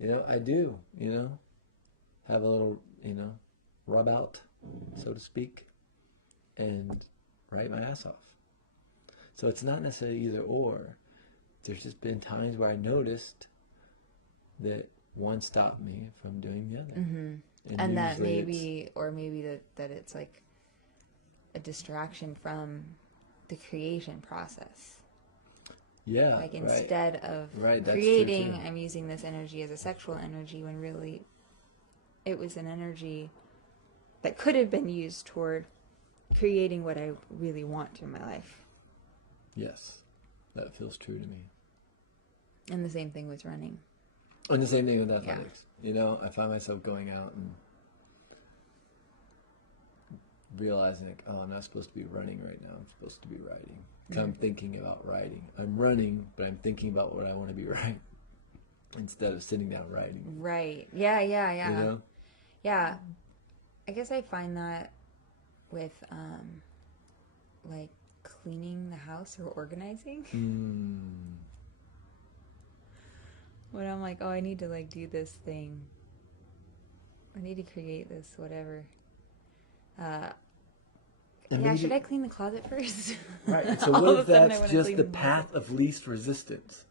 I do, have a little, rub out, so to speak, and write my ass off. So it's not necessarily either or. There's just been times where I noticed that one stopped me from doing the other. Mm-hmm. And that maybe that it's like a distraction from the creation process. Yeah. Like instead of creating, I'm using this energy as a sexual energy when really it was an energy that could have been used toward creating what I really want in my life. Yes, that feels true to me. And the same thing with running. And the same thing with athletics. Yeah. I find myself going out and realizing, like, oh, I'm not supposed to be running right now. I'm supposed to be riding. Because I'm thinking about riding. I'm running, but I'm thinking about what I want to be riding instead of sitting down riding. Right. Yeah. Yeah. I guess I find that with, like, cleaning the house or organizing. When I'm like, oh, I need to, like, do this thing. I need to create this, whatever. Should I clean the closet first? Right. So what if that's just the path of least resistance?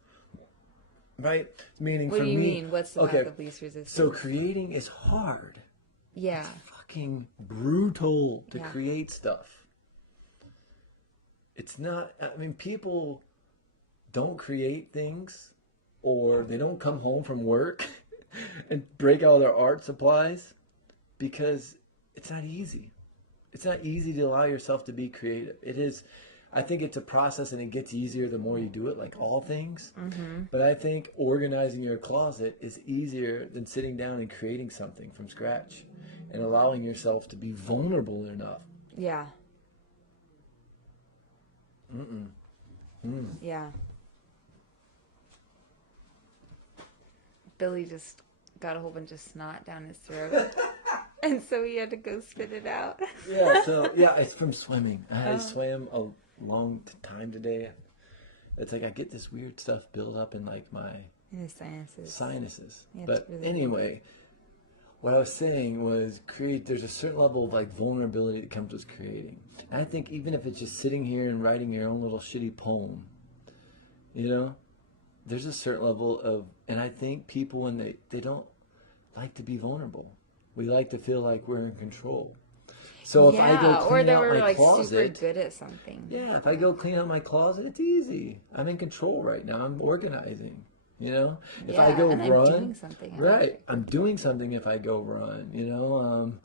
Right? Meaning what do you mean? What's the path of least resistance? So creating is hard. Yeah. It's fucking brutal to create stuff. It's not, people don't create things, or they don't come home from work and break all their art supplies because it's not easy. It's not easy to allow yourself to be creative. It is, I think it's a process, and it gets easier the more you do it, like all things. Mm-hmm. But I think organizing your closet is easier than sitting down and creating something from scratch and allowing yourself to be vulnerable enough. Yeah. Yeah. Billy just got a whole bunch of snot down his throat. And so he had to go spit it out. It's from swimming. I swam a long time today. It's like I get this weird stuff built up in like in his sinuses. Yeah, but really anyway, what I was saying was there's a certain level of like vulnerability that comes with creating. And I think even if it's just sitting here and writing your own little shitty poem, there's a certain level of, and I think people, when they don't like to be vulnerable. We like to feel like we're in control. So if I go clean out my closet, super good at something. Yeah, if I go clean out my closet, it's easy. I'm in control right now. I'm organizing. If I go run, I'm doing something. Right, I'm doing something. If I go run,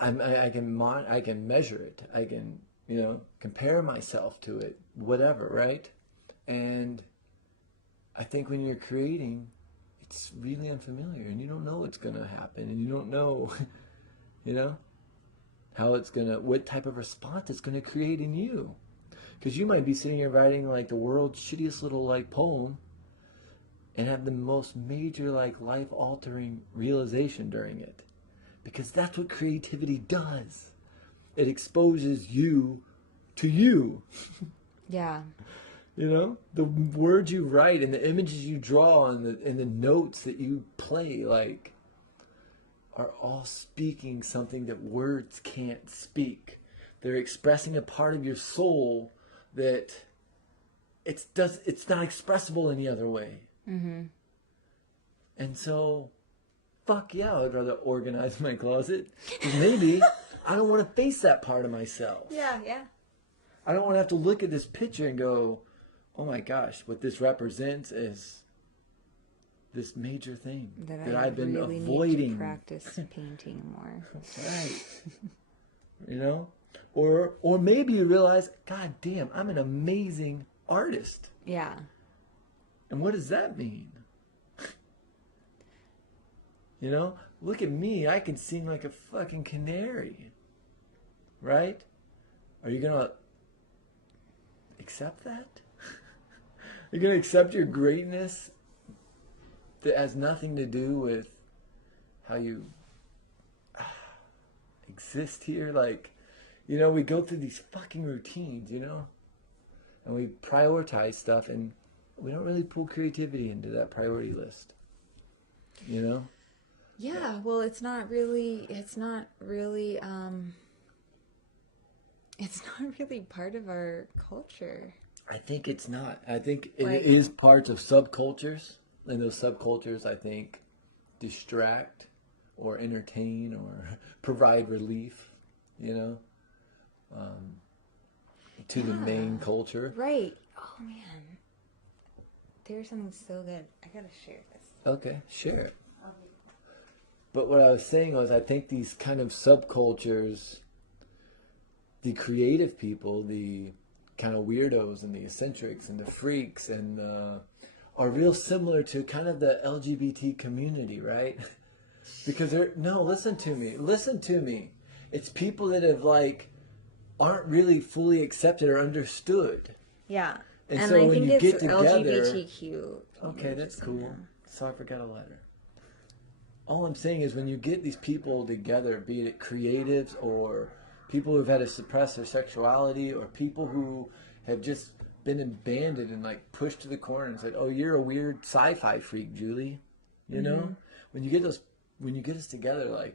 I can measure it. I can compare myself to it. Whatever, right? And I think when you're creating, it's really unfamiliar, and you don't know what's going to happen, and you don't know, how it's going to, what type of response it's going to create in you. Because you might be sitting here writing like the world's shittiest little like poem and have the most major like life-altering realization during it. Because that's what creativity does. It exposes you to you. Yeah. The words you write and the images you draw and the notes that you play, like, are all speaking something that words can't speak. They're expressing a part of your soul that it's not expressible any other way. Mm-hmm. And so, fuck yeah, I'd rather organize my closet. Because maybe I don't want to face that part of myself. Yeah. I don't want to have to look at this picture and go, oh my gosh, what this represents is this major thing that I've been really avoiding. Need to practice painting more. Right. Or maybe you realize, God damn, I'm an amazing artist. Yeah. And what does that mean? Look at me. I can sing like a fucking canary. Right? Are you going to accept that? You're going to accept your greatness that has nothing to do with how you exist here? Like, we go through these fucking routines, and we prioritize stuff, and don't really pull creativity into that priority list. You know? Yeah, well, it's not really part of our culture. I think it's not. I think it is part of subcultures, and those subcultures, I think, distract or entertain or provide relief, you know, to the main culture. Right. Oh, man. There's something so good. I gotta share this. Okay, share it. But what I was saying was, I think these kind of subcultures, the creative people, the kind of weirdos and the eccentrics and the freaks and are real similar to kind of the LGBT community, right? Because listen to me. It's people that have aren't really fully accepted or understood. Yeah. And so I think it's LGBTQ. Okay, that's cool. So I forgot a letter. All I'm saying is when you get these people together, be it creatives or people who've had to suppress their sexuality or people who have just been abandoned and pushed to the corner and said, "Oh, you're a weird sci-fi freak, Julie." You know? When you get us together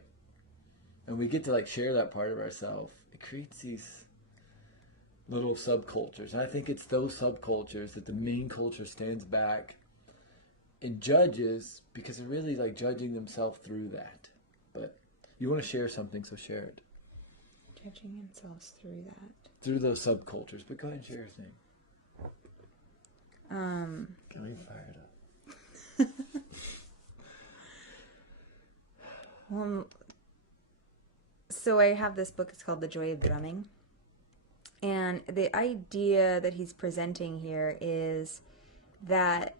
and we get to share that part of ourselves, it creates these little subcultures. And I think it's those subcultures that the main culture stands back and judges because they're really judging themselves through that. But you want to share something, so share it. Judging themselves through that. Through those subcultures. But go ahead and share your thing. Get me fired up. So I have this book, it's called The Joy of Drumming. And the idea that he's presenting here is that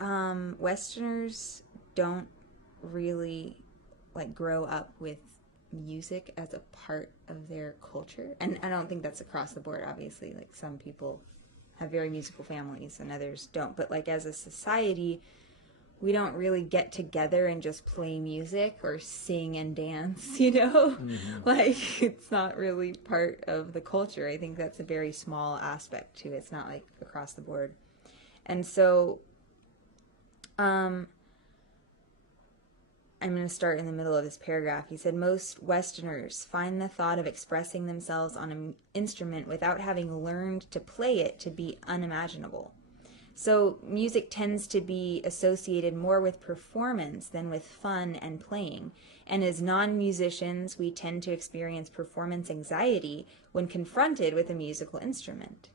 Westerners don't really grow up with music as a part of their culture. And I don't think that's across the board, obviously. Some people have very musical families and others don't. But as a society, we don't really get together and just play music or sing and dance, you know? Mm-hmm. It's not really part of the culture. I think that's a very small aspect to it. It's not across the board. And so I'm going to start in the middle of this paragraph. He said, most Westerners find the thought of expressing themselves on an instrument without having learned to play it to be unimaginable. So music tends to be associated more with performance than with fun and playing. And as non-musicians, we tend to experience performance anxiety when confronted with a musical instrument.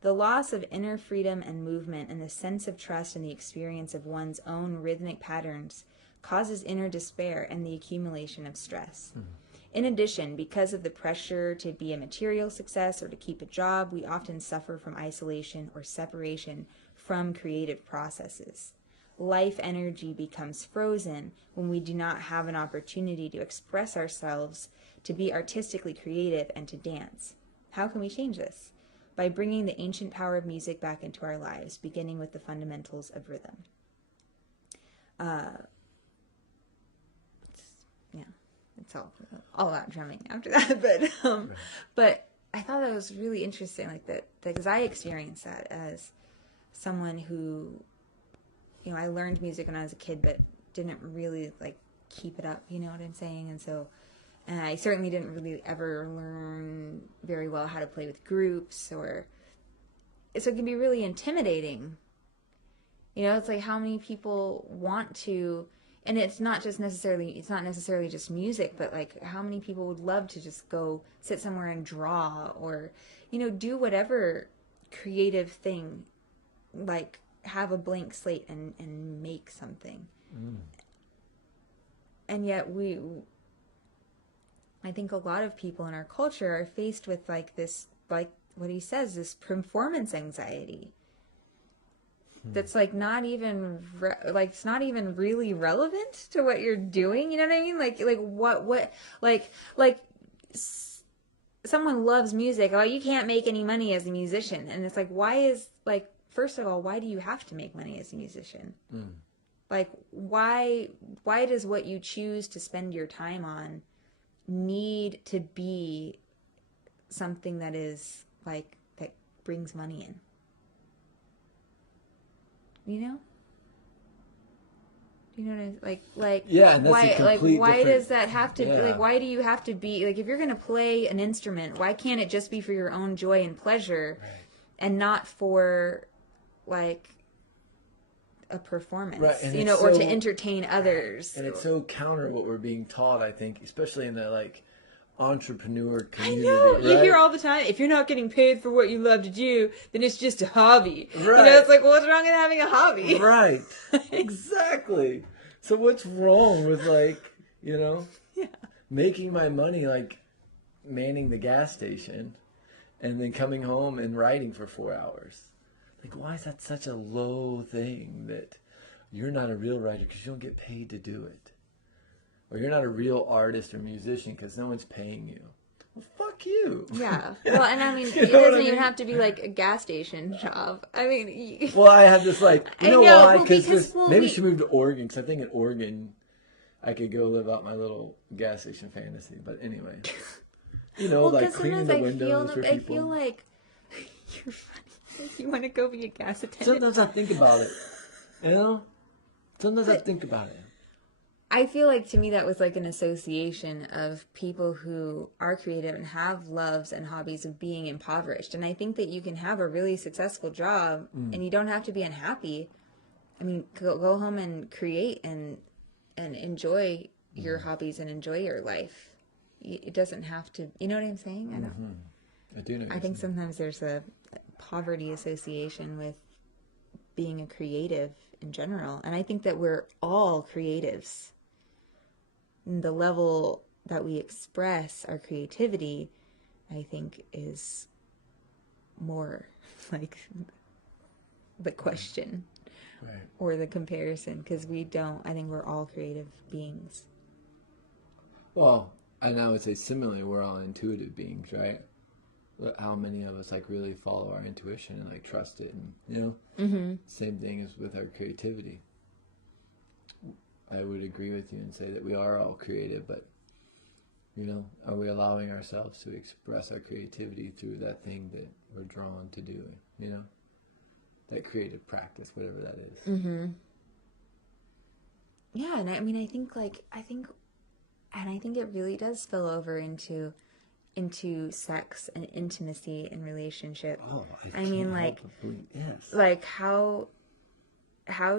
The loss of inner freedom and movement and the sense of trust in the experience of one's own rhythmic patterns causes inner despair and the accumulation of stress. Mm-hmm. In addition, because of the pressure to be a material success or to keep a job, we often suffer from isolation or separation from creative processes. Life energy becomes frozen when we do not have an opportunity to express ourselves, to be artistically creative, and to dance. How can we change this? By bringing the ancient power of music back into our lives, beginning with the fundamentals of rhythm. It's all about drumming after that, but I thought that was really interesting, because I experienced that as someone who, I learned music when I was a kid, but didn't really keep it up, you know what I'm saying? And I certainly didn't really ever learn very well how to play with groups, so it can be really intimidating. It's how many people want to. And it's not necessarily just music, but how many people would love to just go sit somewhere and draw or, do whatever creative thing, have a blank slate and make something. Mm. And yet I think a lot of people in our culture are faced with this, what he says, this performance anxiety. That's not even it's not even really relevant to what you're doing. You know what I mean? Someone loves music. Oh, you can't make any money as a musician, and it's first of all, why do you have to make money as a musician? Mm. Why does what you choose to spend your time on need to be something that is that brings money in? you know? You know what I mean? Like yeah, and that's why, a complete why different... does that have to be, like, why do you have to be, like, if you're going to play an instrument, why can't it just be for your own joy and pleasure, right, and not for, like, a performance, right, and you know, or to entertain others. And it's so counter what we're being taught, I think, especially in the, like, entrepreneur community. I know. Right? You hear all the time, if you're not getting paid for what you love to do, then it's just a hobby. Right. You know, it's like, well, what's wrong with having a hobby? Right. Exactly. So what's wrong with, like, you know, making my money, like, manning the gas station and then coming home and writing for 4 hours? Like, why is that such a low thing that you're not a real writer because you don't get paid to do it? Or you're not a real artist or musician because no one's paying you. Well, fuck you. Yeah. Well, and I mean, it doesn't even have to be like a gas station job. I mean... Well, I have this, like, you know why? Well, because maybe we should move to Oregon, because I think in Oregon I could go live out my little gas station fantasy. But anyway. You know, well, like cleaning the windows for people. I feel like you're funny. You want to go be a gas attendant? Sometimes I think about it. You know? Sometimes I think about it. I feel like, to me, that was like an association of people who are creative and have loves and hobbies of being impoverished. And I think that you can have a really successful job and you don't have to be unhappy. I mean, go home and create and enjoy your hobbies and enjoy your life. It doesn't have to, you know what I'm saying? I do know. I think sometimes there's a poverty association with being a creative in general. And I think that we're all creatives. The level that we express our creativity, I think, is more like the question, right, or the comparison, because I think we're all creative beings. Well, and I would say similarly, we're all intuitive beings, right? How many of us, like, really follow our intuition and, like, trust it, and, you know? Same thing as with our creativity. I would agree with you and say that we are all creative, but, you know, are we allowing ourselves to express our creativity through that thing that we're drawn to do, you know? That creative practice, whatever that is. Yeah, and I mean, I think it really does spill over into sex and intimacy and relationship. Oh, I mean, like, yes. Like, how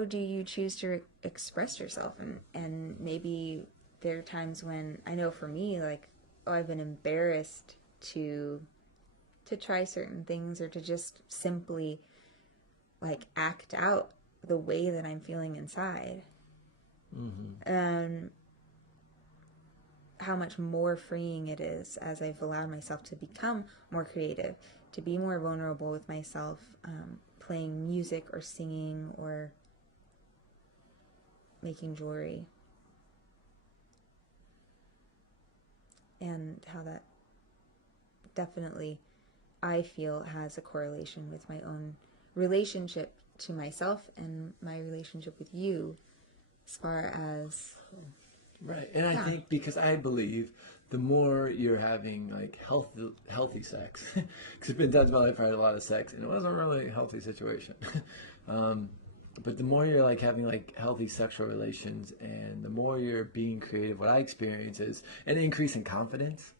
do you choose to express yourself? And maybe there are times when, I know for me, like, I've been embarrassed to try certain things, or to just simply, like, act out the way that I'm feeling inside. How much more freeing it is as I've allowed myself to become more creative, to be more vulnerable with myself, playing music or singing or making jewelry. And how that definitely, I feel, has a correlation with my own relationship to myself and my relationship with you, as far as... Right, and I think, because I believe the more you're having, like, healthy sex, because there's been times in my life where I had a lot of sex, and it wasn't really a healthy situation. But the more you're, like, having, like, healthy sexual relations, and the more you're being creative, what I experience is an increase in confidence.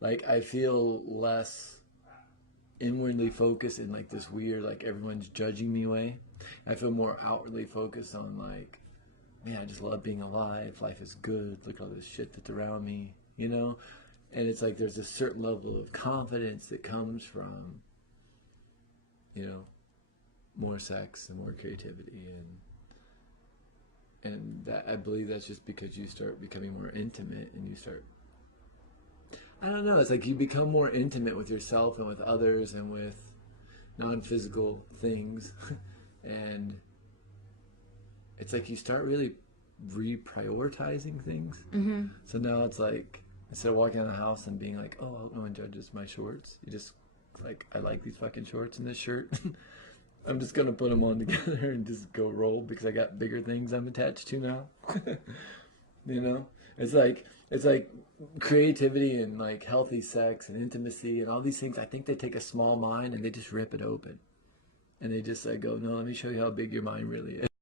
Like, I feel less inwardly focused in, like, this weird, like, everyone's judging me way. I feel more outwardly focused on, like, man, I just love being alive. Life is good. Look at all this shit that's around me, you know? And it's like there's a certain level of confidence that comes from, you know, more sex and more creativity. And that, I believe that's just because you start becoming more intimate, and you start, I don't know, it's like you become more intimate with yourself and with others and with non-physical things. And it's like you start really reprioritizing things. So now it's like, instead of walking out of the house and being like, oh, I hope no one judges my shorts, you just, like, I like these fucking shorts and this shirt. I'm just going to put them on together and just go roll, because I got bigger things I'm attached to now. You know? It's like creativity and, like, healthy sex and intimacy and all these things, I think they take a small mind and they just rip it open. and they just like go, no, let me show you how big your mind really is.